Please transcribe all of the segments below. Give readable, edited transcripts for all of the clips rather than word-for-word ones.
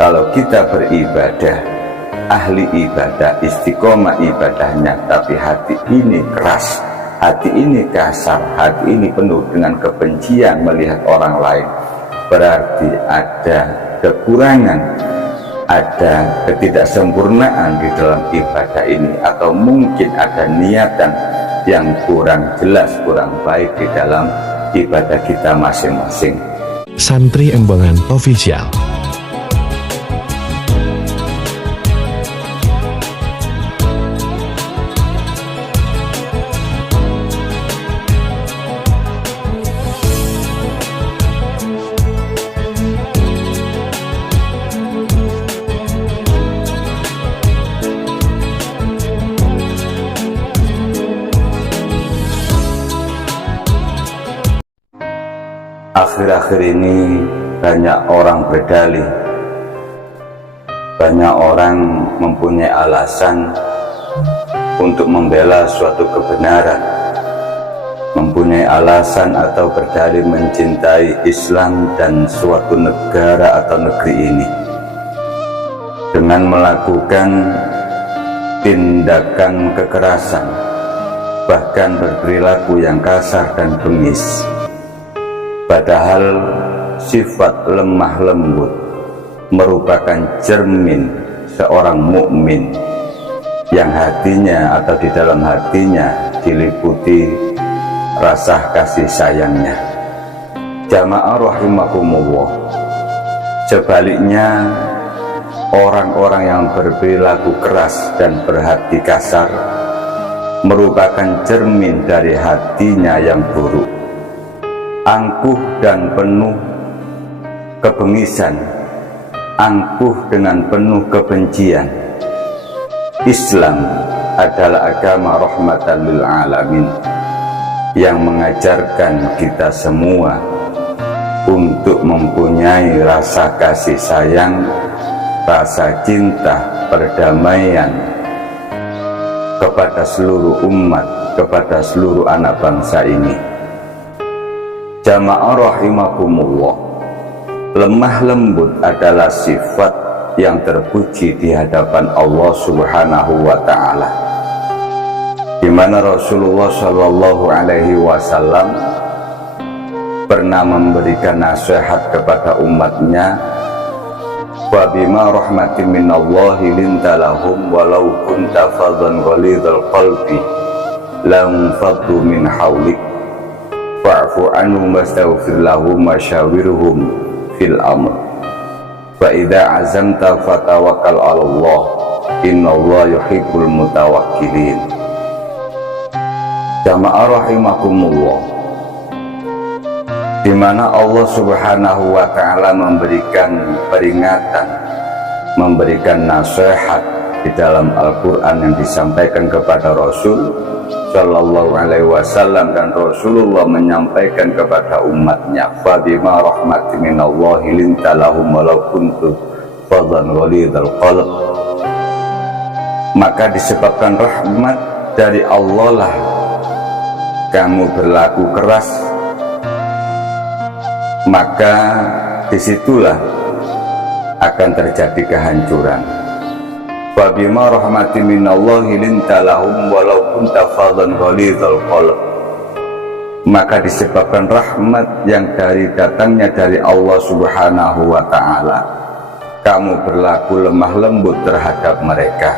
Kalau kita beribadah, ahli ibadah, istiqomah ibadahnya, tapi hati ini keras, hati ini kasar, hati ini penuh dengan kebencian melihat orang lain, berarti ada kekurangan, ada ketidaksempurnaan di dalam ibadah ini, atau mungkin ada niatan yang kurang jelas, kurang baik di dalam ibadah kita masing-masing. Santri Embongan Official. Akhir-akhir ini banyak orang berdalih, banyak orang mempunyai alasan untuk membela suatu kebenaran, mempunyai alasan atau berdalih mencintai Islam dan suatu negara atau negeri ini dengan melakukan tindakan kekerasan, bahkan berperilaku yang kasar dan bengis. Padahal sifat lemah lembut merupakan cermin seorang mukmin yang hatinya atau di dalam hatinya diliputi rasa kasih sayangnya. Jamaah rahimakumullah, sebaliknya orang-orang yang berperilaku keras dan berhati kasar merupakan cermin dari hatinya yang buruk, angkuh dan penuh kebengisan, angkuh dengan penuh kebencian. Islam adalah agama rahmatan lil alamin yang mengajarkan kita semua untuk mempunyai rasa kasih sayang, rasa cinta, perdamaian kepada seluruh umat, kepada seluruh anak bangsa ini. Jamaah rahimakumullah, lemah lembut adalah sifat yang terpuji di hadapan Allah Subhanahu wa ta'ala, di mana Rasulullah Shallallahu Alaihi Wasallam pernah memberikan nasihat kepada umatnya, wa bima rahmatin minallahi linta lahum walau kunta fadhan ghalidhal qalbi lam faddu min hawlik fa'fu anhum wastaghfir lahum wasyawirhum fil amr fa idza azamta fatawakkal 'ala Allah innallaha yuhibbul mutawakkilin. Jamaah rahimakumullah, di mana Allah Subhanahu wa ta'ala memberikan peringatan, memberikan nasihat di dalam Al-Quran yang disampaikan kepada Rasul Sallallahu Alaihi Wasallam, dan Rasulullah menyampaikan kepada umatnya, fabima rahmatin minallahi linta lahum walau kuntu fadhan ghalidhal qalb, maka disebabkan rahmat dari Allah lah kamu berlaku keras, maka disitulah akan terjadi kehancuran. Wabima rahmatin minallahi linta lahum walau kunta fadhan ghalidhal qalb, maka disebabkan rahmat yang datangnya dari Allah Subhanahu wa ta'ala, kamu berlaku lemah lembut terhadap mereka.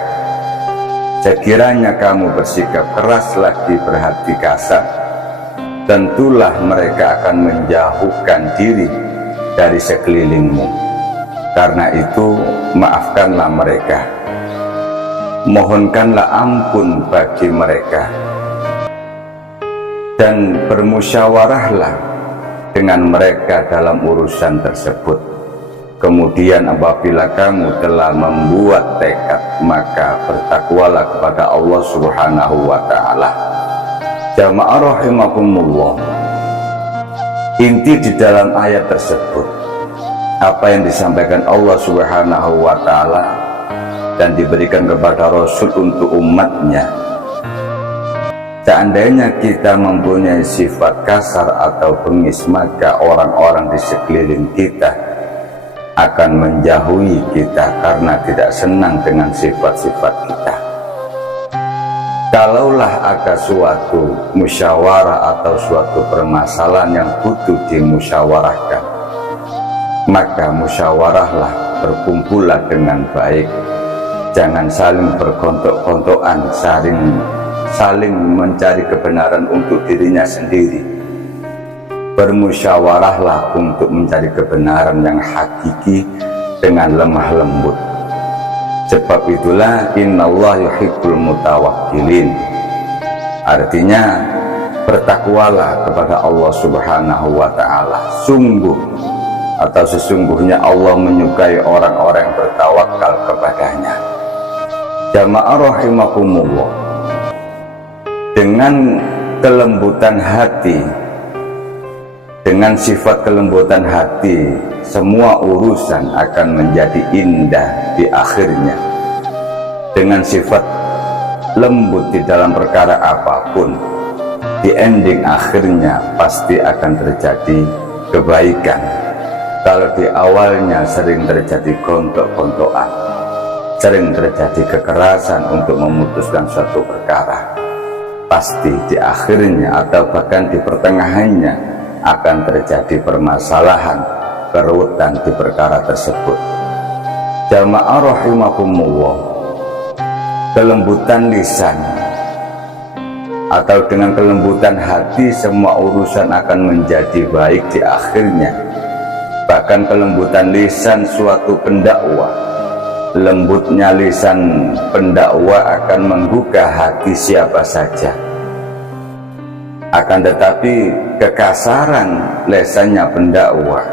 Sekiranya kamu bersikap keras lagi, berhati kasar, tentulah mereka akan menjauhkan diri dari sekelilingmu. Karena itu maafkanlah mereka, mohonkanlah ampun bagi mereka, dan bermusyawarahlah dengan mereka dalam urusan tersebut. Kemudian apabila kamu telah membuat tekad, maka bertakwalah kepada Allah Subhanahu wa ta'ala. Jamaah rahimakumullah, inti di dalam ayat tersebut, apa yang disampaikan Allah Subhanahu wa ta'ala dan diberikan kepada Rasul untuk umatnya, seandainya kita mempunyai sifat kasar atau bengis, maka orang-orang di sekeliling kita akan menjauhi kita karena tidak senang dengan sifat-sifat kita. Kalaulah ada suatu musyawarah atau suatu permasalahan yang butuh dimusyawarahkan, maka musyawarahlah, berkumpullah dengan baik. Jangan saling bergontok-gontokan, saling mencari kebenaran untuk dirinya sendiri. Bermusyawarahlah untuk mencari kebenaran yang hakiki dengan lemah lembut. Sebab itulah innallaha yuhibbul mutawakkilin. Artinya bertakwalah kepada Allah Subhanahu wa ta'ala. Sungguh atau sesungguhnya Allah menyukai orang-orang yang bertawakal kepadanya. Jamaah rahimakumullah, dengan kelembutan hati, dengan sifat kelembutan hati, semua urusan akan menjadi indah di akhirnya. Dengan sifat lembut di dalam perkara apapun, di ending akhirnya pasti akan terjadi kebaikan. Kalau di awalnya sering terjadi gontok-gontokan, sering terjadi kekerasan untuk memutuskan suatu perkara, pasti di akhirnya atau bahkan di pertengahannya akan terjadi permasalahan, keruwetan di perkara tersebut. Jamaah rahimakumullah, kelembutan lisan atau dengan kelembutan hati semua urusan akan menjadi baik di akhirnya. Bahkan kelembutan lisan suatu pendakwah, lembutnya lisan pendakwa akan menggugah hati siapa saja. Akan tetapi kekasaran lisannya pendakwa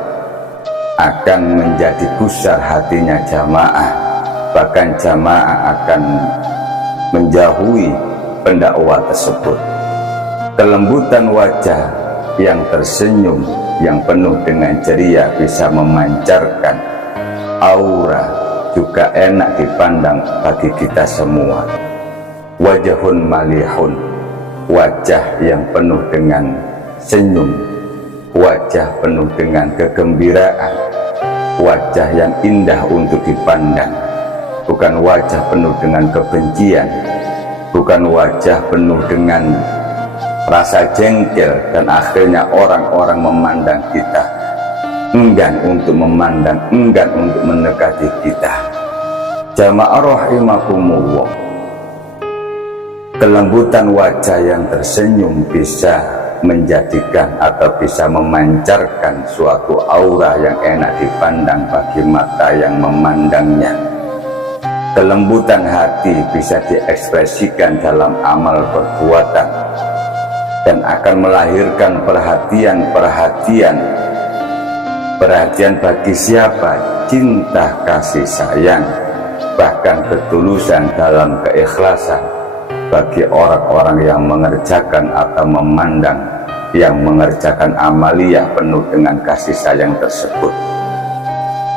akan menjadi gusar hatinya jamaah. Bahkan jamaah akan menjauhi pendakwa tersebut. Kelembutan wajah yang tersenyum, yang penuh dengan ceria bisa memancarkan aura, juga enak dipandang bagi kita semua. Wajahun malihun, wajah yang penuh dengan senyum, wajah penuh dengan kegembiraan, wajah yang indah untuk dipandang, bukan wajah penuh dengan kebencian, bukan wajah penuh dengan rasa jengkel dan akhirnya orang-orang memandang kita enggan untuk memandang, enggan untuk mendekati kita. Jamaah rahimakumullah, kelembutan wajah yang tersenyum bisa menjadikan atau bisa memancarkan suatu aura yang enak dipandang bagi mata yang memandangnya. Kelembutan hati bisa diekspresikan dalam amal perbuatan dan akan melahirkan perhatian bagi siapa? Cinta, kasih sayang, bahkan ketulusan dalam keikhlasan bagi orang-orang yang mengerjakan atau memandang, yang mengerjakan amaliyah penuh dengan kasih sayang tersebut.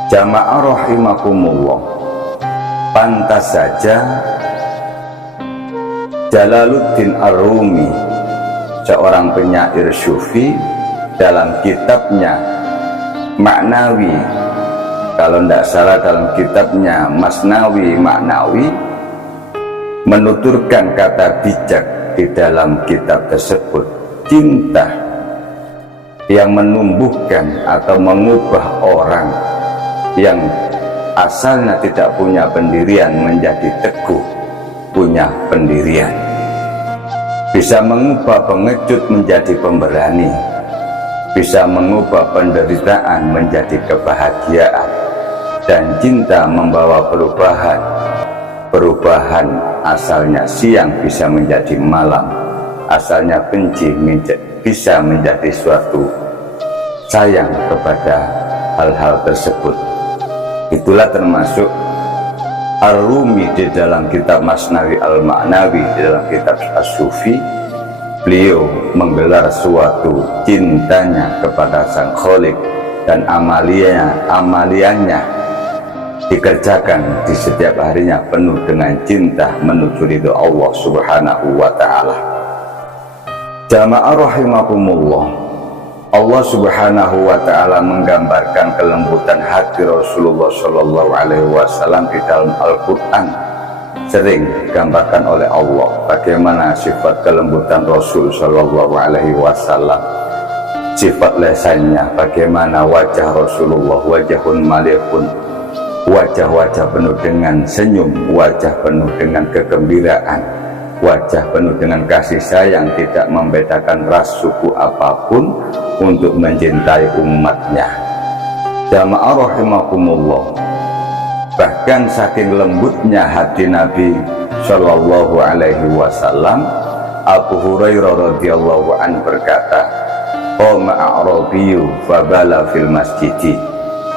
Jamaah rahimakumullah, pantas saja Jalaluddin Ar-Rumi, seorang penyair Sufi, dalam kitabnya Maknawi, kalau tidak salah dalam kitabnya Masnawi Maknawi, menuturkan kata bijak di dalam kitab tersebut. Cinta yang menumbuhkan atau mengubah orang yang asalnya tidak punya pendirian menjadi teguh punya pendirian, bisa mengubah pengecut menjadi pemberani, bisa mengubah penderitaan menjadi kebahagiaan. Dan cinta membawa perubahan asalnya siang bisa menjadi malam, asalnya benci bisa menjadi suatu sayang kepada hal-hal tersebut. Itulah termasuk Ar-Rumi di dalam kitab Masnawi Al-Ma'nawi, di dalam kitab As-Sufi. Beliau menggelar suatu cintanya kepada Sang Khalik dan amaliannya dikerjakan di setiap harinya penuh dengan cinta menuju ridho Allah Subhanahu wa ta'ala. Jamaah rahimakumullah, Allah Subhanahu wa ta'ala menggambarkan kelembutan hati Rasulullah Shallallahu Alaihi Wasallam di dalam Al-Quran. Sering digambarkan oleh Allah bagaimana sifat kelembutan Rasul Shallallahu Alaihi Wasallam, sifat lesannya, bagaimana wajah Rasulullah, wajahun malikun, wajah-wajah penuh dengan senyum, wajah penuh dengan kegembiraan, wajah penuh dengan kasih sayang, tidak membedakan ras suku apapun untuk mencintai umatnya. Jamaah rahimakumullah, bahkan saking lembutnya hati Nabi Shallallahu Alaihi Wasallam, Abu Hurairah radhiyallahu an berkata, qama a'rabiyyu fabala fil masjidi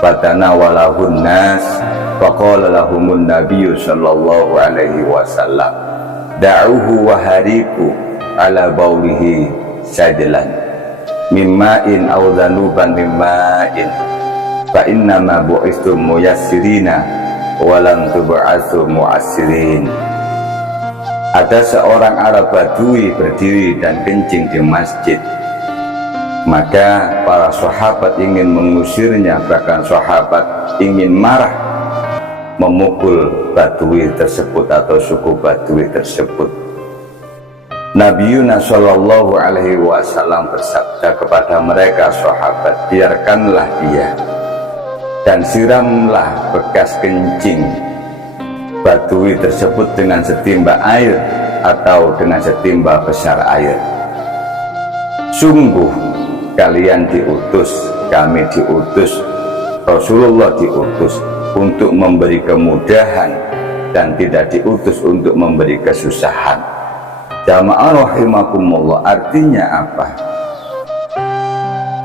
fatanawalahun nas faqala lahumun nabiyyu sallallahu alaihi wasallam da'uhu wa hariku ala baulihi sajlan mimma'in aw dhanuban mimma'in fa innama bu'istum muyassirina wa lam tub'atsu mu'assirin. Ada seorang Arab Badui berdiri dan kencing di masjid, maka para sahabat ingin mengusirnya, bahkan sahabat ingin marah, memukul Badui tersebut atau suku Badui tersebut. Nabi Yunus Shallallahu Alaihi Wasallam bersabda kepada mereka sahabat, biarkanlah dia dan siramlah bekas kencing Badui tersebut dengan setimba air atau dengan setimba besar air. Sungguh kalian diutus, kami diutus, Rasulullah diutus untuk memberi kemudahan dan tidak diutus untuk memberi kesusahan. Jamaah rahimakumullah, artinya apa?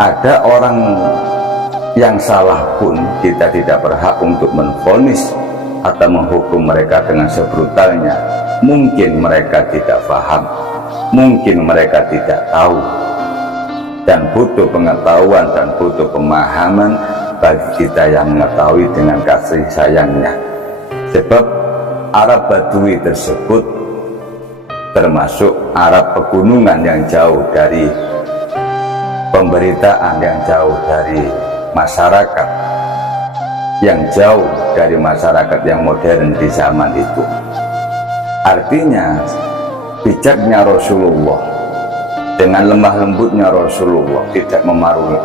Ada orang yang salah pun kita tidak berhak untuk menvonis atau menghukum mereka dengan sebrutalnya. Mungkin mereka tidak paham, mungkin mereka tidak tahu, dan butuh pengetahuan dan butuh pemahaman bagi kita yang mengetahui dengan kasih sayangnya. Sebab Arab Badui tersebut termasuk Arab pegunungan yang jauh dari pemberitaan, yang jauh dari masyarakat, yang jauh dari masyarakat yang modern di zaman itu. Artinya bijaknya Rasulullah dengan lemah lembutnya Rasulullah tidak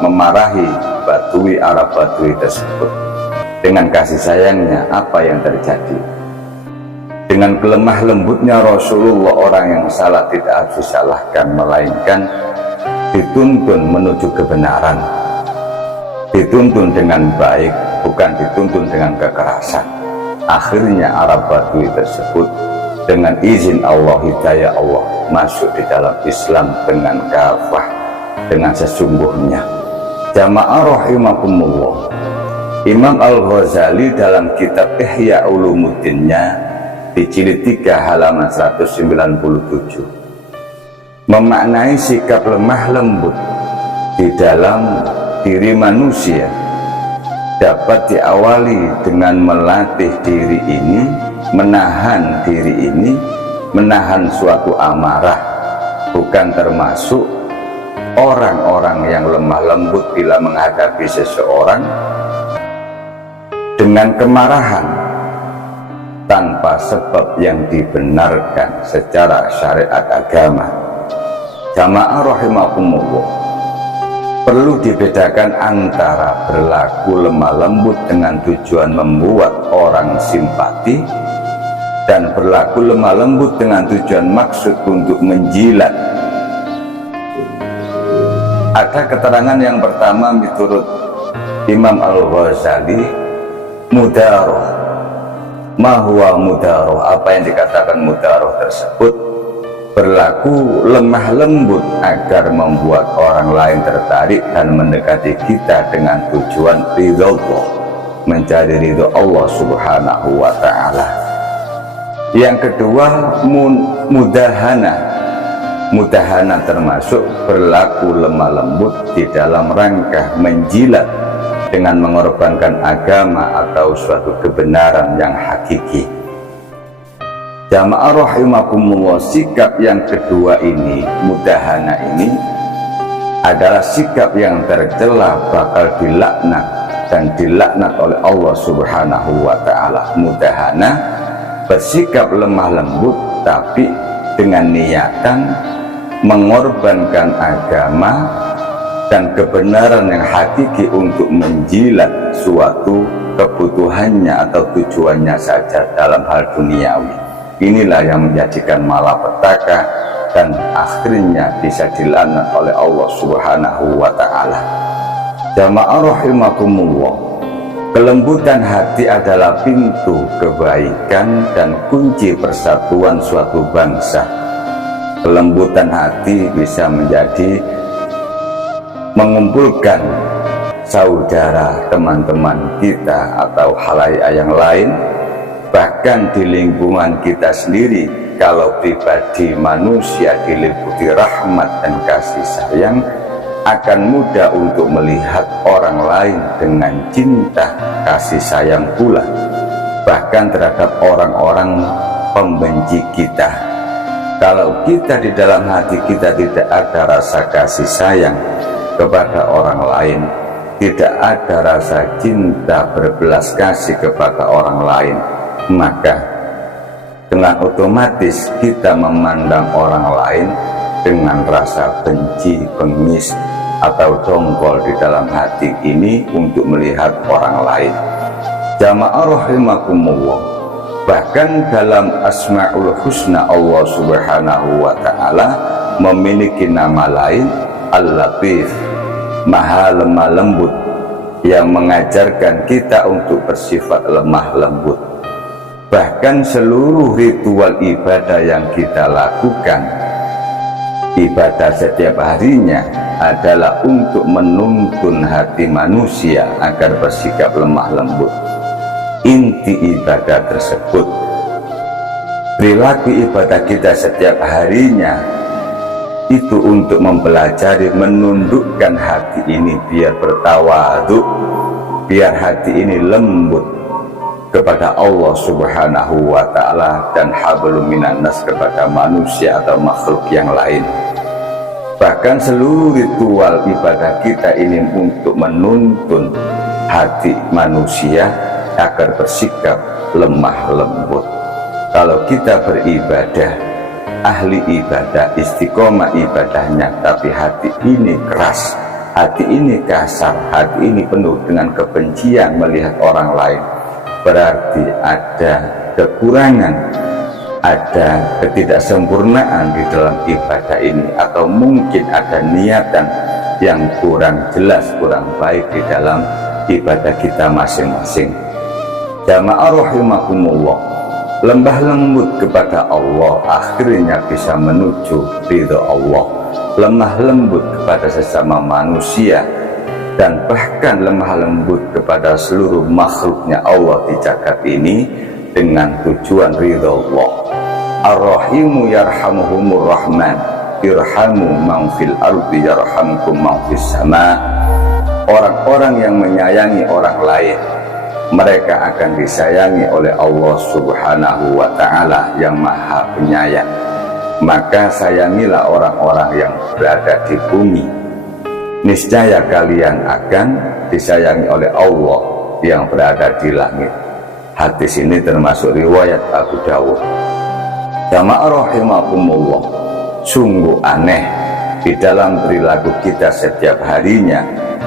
memarahi Badui, Arab Badui tersebut. Dengan kasih sayangnya, apa yang terjadi? Dengan kelemah lembutnya Rasulullah, orang yang salah tidak harus disalahkan, melainkan dituntun menuju kebenaran, dituntun dengan baik, bukan dituntun dengan kekerasan. Akhirnya Arab Badui tersebut dengan izin Allah, hidayah Allah, masuk di dalam Islam dengan kafah, dengan sesungguhnya. Jamaah rahimakumullah, Imam Al-Ghazali dalam kitab Ihya Ulumuddinnya di jilid 3 halaman 197 memaknai sikap lemah lembut di dalam diri manusia dapat diawali dengan melatih diri ini, menahan diri ini, menahan suatu amarah. Bukan termasuk orang-orang yang lemah lembut bila menghadapi seseorang dengan kemarahan tanpa sebab yang dibenarkan secara syariat agama. Jamaah rahimakumullah, perlu dibedakan antara berlaku lemah lembut dengan tujuan membuat orang simpati dan berlaku lemah lembut dengan tujuan maksud untuk menjilat. Ada keterangan yang pertama menurut Imam Al-Ghazali, mudaroh. Mahuwa mudaroh, apa yang dikatakan mudaroh tersebut? Berlaku lemah lembut agar membuat orang lain tertarik dan mendekati kita dengan tujuan ridho Allah, mencari ridho Allah Subhanahu wa ta'ala. Yang kedua, mudahana. Mudahana termasuk berlaku lemah lembut di dalam rangka menjilat dengan mengorbankan agama atau suatu kebenaran yang hakiki. Jamaah rahimakumullah, sikap yang kedua ini, mudahana ini, adalah sikap yang tercela, bakal dilaknat dan dilaknat oleh Allah Subhanahu wa Ta'ala. Mudahana bersikap lemah lembut tapi dengan niatan mengorbankan agama dan kebenaran yang hakiki untuk menjilat suatu kebutuhannya atau tujuannya saja dalam hal duniawi. Inilah yang menjadikan malapetaka dan akhirnya bisa dilaknat oleh Allah Subhanahu wa Ta'ala. Jamaah rahimakumullah, kelembutan hati adalah pintu kebaikan dan kunci persatuan suatu bangsa. Kelembutan hati bisa menjadi mengumpulkan saudara, teman-teman kita atau halayak yang lain, bahkan di lingkungan kita sendiri. Kalau pribadi manusia diliputi rahmat dan kasih sayang, akan mudah untuk melihat orang lain dengan cinta kasih sayang pula, bahkan terhadap orang-orang pembenci kita. Kalau kita di dalam hati kita tidak ada rasa kasih sayang kepada orang lain, tidak ada rasa cinta berbelas kasih kepada orang lain, maka dengan otomatis kita memandang orang lain dengan rasa benci, bengis, atau dongkol di dalam hati ini untuk melihat orang lain. Jamaah rahimakumullah, bahkan dalam Asmaul Husna Allah Subhanahu wa Ta'ala memiliki nama lain, Al-Latif, Maha lemah lembut, yang mengajarkan kita untuk bersifat lemah lembut. Bahkan seluruh ritual ibadah yang kita lakukan, ibadah setiap harinya, adalah untuk menuntun hati manusia agar bersikap lemah lembut. Inti ibadah tersebut, perilaku ibadah kita setiap harinya, itu untuk mempelajari menundukkan hati ini biar bertawadhu, biar hati ini lembut kepada Allah Subhanahu wa Ta'ala dan hablum minan nas kepada manusia atau makhluk yang lain. Bahkan seluruh ritual ibadah kita ini untuk menuntun hati manusia agar bersikap lemah lembut. Kalau kita beribadah, ahli ibadah, istiqomah ibadahnya, tapi hati ini keras, hati ini kasar, hati ini penuh dengan kebencian melihat orang lain, berarti ada kekurangan, ada ketidaksempurnaan di dalam ibadah ini, atau mungkin ada niatan yang kurang jelas, kurang baik di dalam ibadah kita masing-masing. Jamaah rahimakumullah, lembah lembut kepada Allah akhirnya bisa menuju ridho Allah. Lemah lembut kepada sesama manusia dan bahkan lemah lembut kepada seluruh makhluknya Allah di jagat ini dengan tujuan ridho Allah. Ar-Rahimu yarhamuhumur Rahman, irhamu man fil ardi yarhamkum man fis sama. Orang-orang yang menyayangi orang lain, mereka akan disayangi oleh Allah Subhanahu wa Ta'ala yang Maha Penyayang. Maka sayangilah orang-orang yang berada di bumi, niscaya kalian akan disayangi oleh Allah yang berada di langit. Hadis ini termasuk riwayat Abu Dawud. Jamaah rahimakumullah, sungguh aneh di dalam perilaku kita setiap harinya.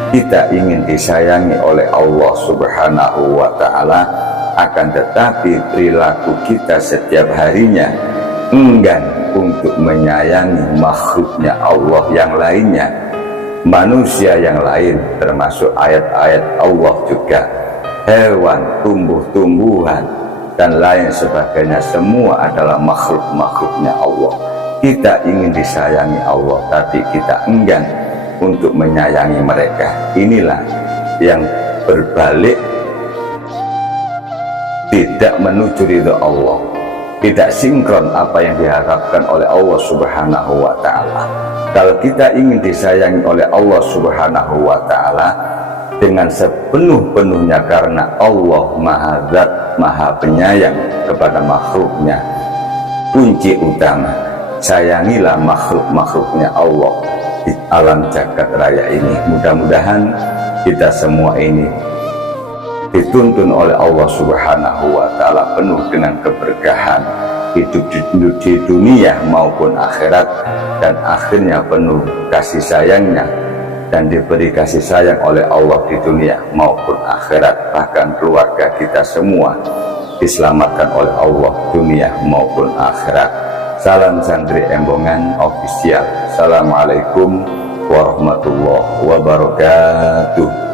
Kita ingin disayangi oleh Allah Subhanahu wa Ta'ala, akan tetapi perilaku kita setiap harinya enggan untuk menyayangi makhluknya Allah yang lainnya, manusia yang lain, termasuk ayat-ayat Allah juga, hewan, tumbuh-tumbuhan, dan lain sebagainya, semua adalah makhluk-makhluknya Allah. Kita ingin disayangi Allah, tapi kita enggan untuk menyayangi mereka. Inilah yang berbalik, tidak menuju ridho Allah, tidak sinkron apa yang diharapkan oleh Allah Subhanahu wa Ta'ala. Kalau kita ingin disayangi oleh Allah Subhanahu wa Ta'ala dengan sepenuh-penuhnya karena Allah Maha Zat, Maha Penyayang kepada makhluknya, kunci utama, sayangilah makhluk-makhluknya Allah di alam jagat raya ini. Mudah-mudahan kita semua ini dituntun oleh Allah Subhanahu wa Ta'ala penuh dengan keberkahan hidup di dunia maupun akhirat, dan akhirnya penuh kasih sayangnya dan diberi kasih sayang oleh Allah di dunia maupun akhirat. Bahkan keluarga kita semua diselamatkan oleh Allah dunia maupun akhirat. Salam Santri Embongan Official. Assalamualaikum warahmatullahi wabarakatuh.